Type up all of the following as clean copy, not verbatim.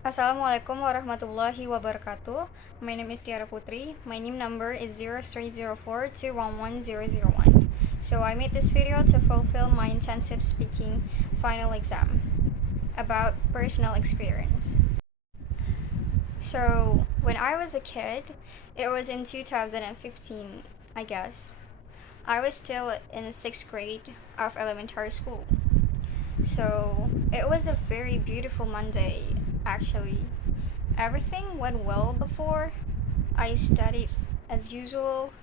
Assalamualaikum warahmatullahi wabarakatuh. My name is Tiara Putri. My NIM number is 0304211001. So I made this video to fulfill my intensive speaking final exam about personal experience. So when I was a kid, it was in 2015, I guess. I was still in the 6th grade of elementary school. So it was a very beautiful Monday, actually. Everything went well before. I studied as usual.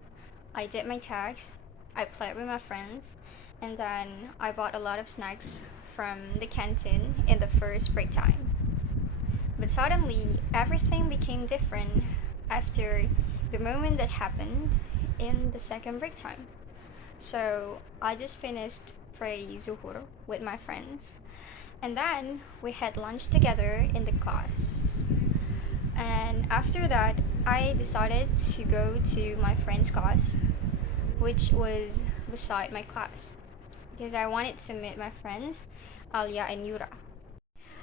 I did my tasks. I played with my friends. And then I bought a lot of snacks from the canteen in the first break time. But suddenly, everything became different after the moment that happened in the second break time. So I just finished pray zuhur with my friends, and then we had lunch together in the class. And after that, I decided to go to my friend's class, which was beside my class, because I wanted to meet my friends, Alia and Yura.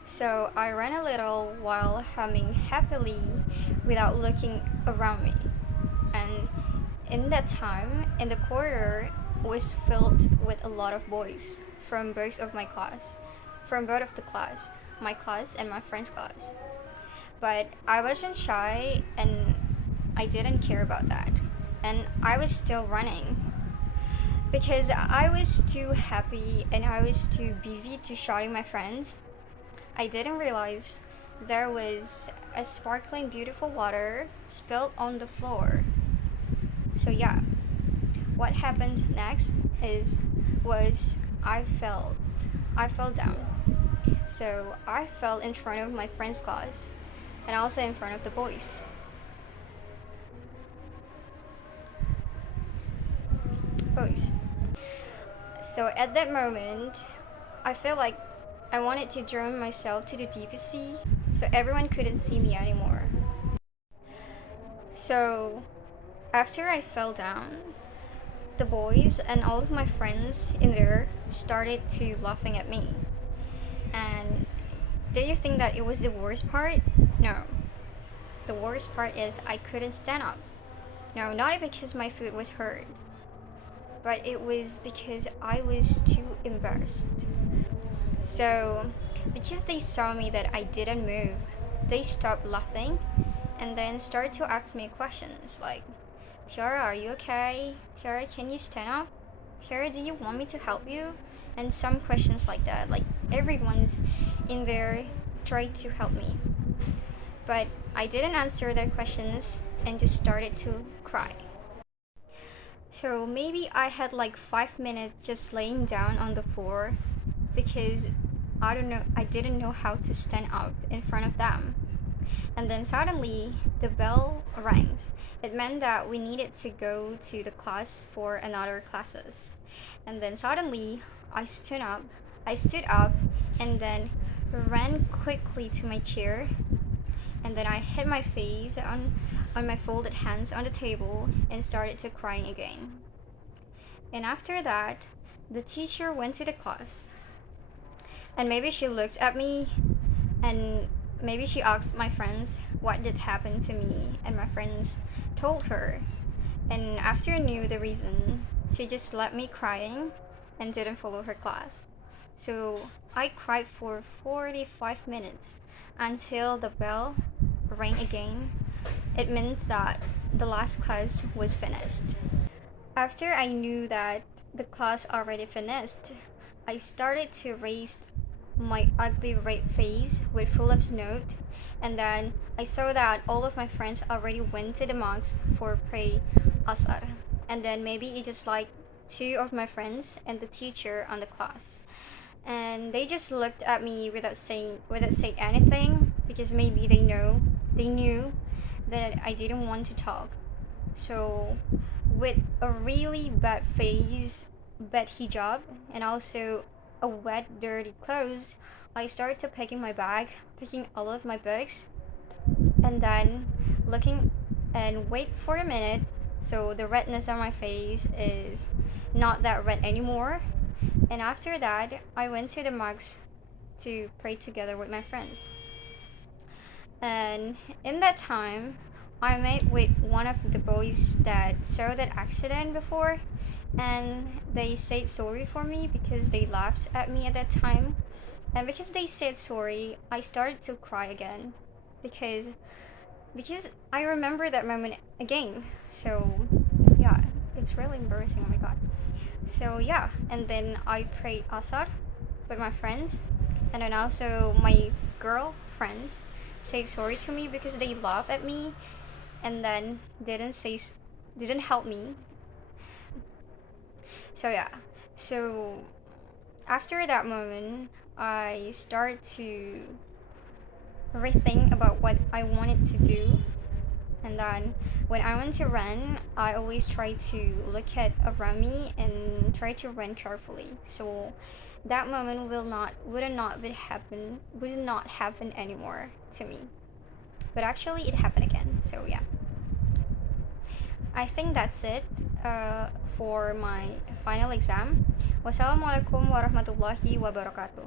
So I ran a little while humming happily without looking around me. And in that time, in the corridor was filled with a lot of boys from both of my class, from both of the class, my class and my friend's class. But I wasn't shy and I didn't care about that. And I was still running because I was too happy and I was too busy to shouting my friends. I didn't realize there was a sparkling beautiful water spilled on the floor. So yeah, what happened next was I fell down. So I fell in front of my friend's class and also in front of the boys. So at that moment, I felt like I wanted to drown myself to the deepest sea so everyone couldn't see me anymore. So after I fell down, the boys and all of my friends in there started to laughing at me. And do you think that it was the worst part? No. The worst part is I couldn't stand up. No, not because my foot was hurt, but it was because I was too embarrassed. So, because they saw me that I didn't move, they stopped laughing and then started to ask me questions like, Tiara, are you okay? Tiara, can you stand up? Tiara, do you want me to help you? And some questions like that. Like everyone's in there tried to help me. But I didn't answer their questions and just started to cry. So maybe I had like 5 minutes just laying down on the floor because I didn't know how to stand up in front of them. And then suddenly the bell rang. It meant that we needed to go to the class for another classes. And then suddenly I stood up and then ran quickly to my chair, and then I hit my face on my folded hands on the table and started to crying again. And after that, the teacher went to the class. And maybe she looked at me and maybe she asked my friends what did happen to me, and my friends told her. And after knew the reason, she just let me crying and didn't follow her class. So I cried for 45 minutes until the bell rang again. It meant that the last class was finished. After I knew that the class already finished, I started to raise my ugly red face with full of snow, and then I saw that all of my friends already went to the mosque for pray asar, and then maybe it just like 2 of my friends and the teacher on the class, and they just looked at me without saying anything because maybe they knew that I didn't want to talk. So with a really bad face, bad hijab, and also a wet, dirty clothes, I started to packing my bag, picking all of my books, and then looking and wait for a minute so the redness on my face is not that red anymore. And after that, I went to the mosque to pray together with my friends. And in that time, I met with one of the boys that saw that accident before, and they said sorry for me because they laughed at me at that time. And because they said sorry, I started to cry again because I remember that moment again. So yeah, it's really embarrassing. Oh my god. So yeah, and then I prayed asar with my friends, and then also my girl friends say sorry to me because they laughed at me, and then didn't help me. So yeah, so after that moment, I started to rethink about what I wanted to do. And then when I went to run, I always try to look at around me and try to run carefully. So that moment would not happen anymore to me. But actually, it happened again. So yeah, I think that's it for my final exam. Wassalamualaikum warahmatullahi wabarakatuh.